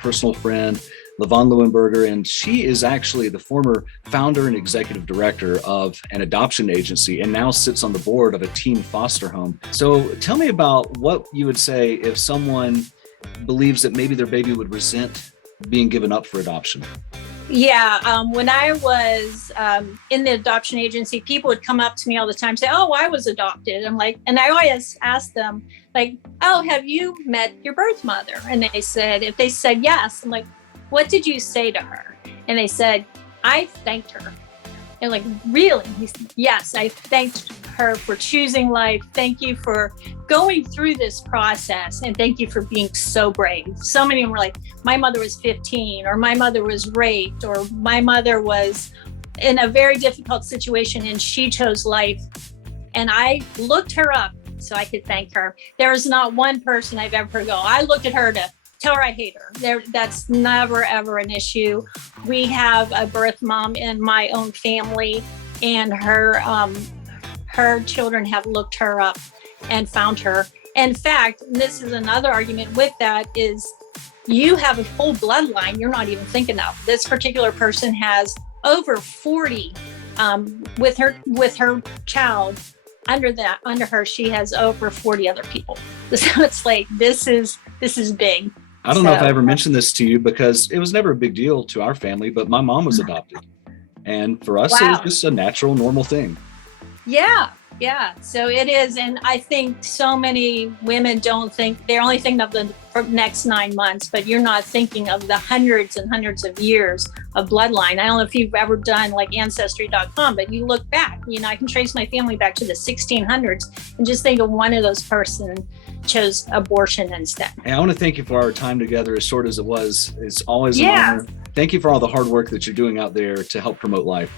personal friend, Levonne Leuenberger, and she is actually the former founder and executive director of an adoption agency and now sits on the board of a teen foster home. So tell me about what you would say if someone believes that maybe their baby would resent being given up for adoption. Yeah, when I was in the adoption agency, people would come up to me all the time, say, "Oh, I was adopted." I'm like, and I always ask them, like, "Oh, have you met your birth mother?" And they said, if they said yes, I'm like, "What did you say to her?" And they said, "I thanked her." And like, "Really?" He said, "Yes, I thanked her for choosing life. Thank you for going through this process. And thank you for being so brave." So many of them were like, "My mother was 15, or my mother was raped, or my mother was in a very difficult situation and she chose life. And I looked her up so I could thank her." There is not one person I've ever heard go, "I looked at her to tell her I hate her." That's never, ever an issue. We have a birth mom in my own family, and her children have looked her up and found her. In fact, this is another argument with that, is you have a full bloodline you're not even thinking of. This particular person has over 40 with her child. Under her, she has over 40 other people. So it's like, this is big. I don't know if I ever mentioned this to you, because it was never a big deal to our family, but my mom was adopted. And for us, It was just a natural, normal thing. Yeah. So it is. And I think so many women don't think, they're only thinking of the next 9 months, but you're not thinking of the hundreds and hundreds of years of bloodline. I don't know if you've ever done like ancestry.com, but you look back, I can trace my family back to the 1600s and just think of one of those person chose abortion instead. Hey, I want to thank you for our time together, as short as it was. It's always an honor. Thank you for all the hard work that you're doing out there to help promote life.